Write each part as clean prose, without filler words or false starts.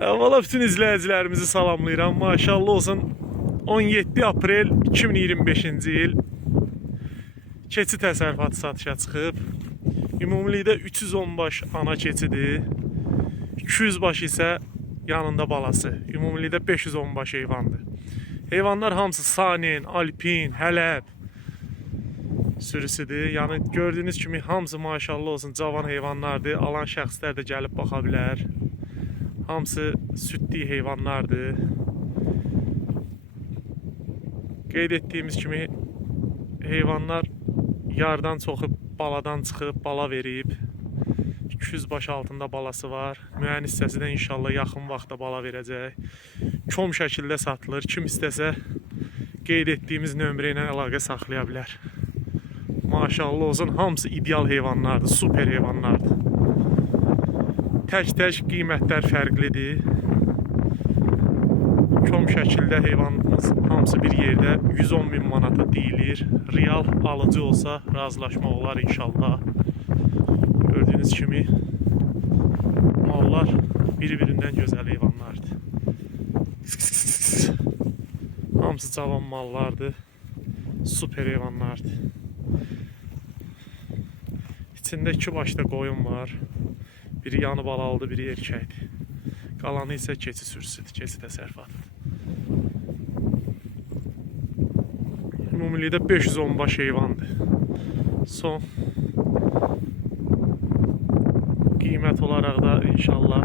Valla bütün izləyicilərimizi salamlayıram. Maşallah olsun 17 aprel 2025-ci il keçi təsərrüfatı satışa çıxıb. Ümumilikdə 310 baş ana keçidir. 200 baş isə yanında balası. Ümumilikdə 510 baş heyvandır. Heyvanlar hamısı Sanin, Alpin, Hələb sürüsüdür. Yəni gördüyünüz kimi hamısı maşallah olsun cavan heyvanlardır. Alan şəxslər də gəlib baxa bilər. Hamısı südlü heyvanlardır. Qeyd etdiyimiz kimi heyvanlar yardan çoxu baladan çıxıb, bala verib. 200 baş altında balası var. Müəyyən hissəsi də inşallah yaxın vaxtda bala verəcək. Kom şəkildə satılır. Kim istəsə qeyd etdiyimiz nömrə ilə əlaqə saxlaya bilər. Maşallah olsun hamısı ideal heyvanlardır, super heyvanlardır. Tək-tək qiymətlər fərqlidir. Kom şəkildə heyvanımız hamısı bir yerdə 110 min manata deyilir. Real alıcı olsa razılaşmaq olar inşallah. Gördüyünüz kimi mallar bir-birindən gözəl heyvanlardır. Hamısı cavan mallardır. Super heyvanlardır. İçində 2 başda qoyun var. Biri yanı balalıdır, biri erkəkdir. Qalanı isə keçi sürüsüdür, keçi təsərrüfatıdır. Ümumilikdə 510 baş heyvandır. Son qiymət olaraq da inşallah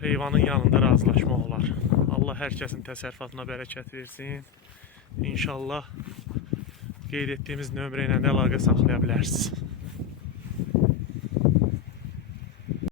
heyvanın yanında razılaşmaq olar. Allah hər kəsin təsərrüfatına bərəkət versin. İnşallah qeyd etdiyimiz nömrə ilə də əlaqə saxlaya bilərsiniz.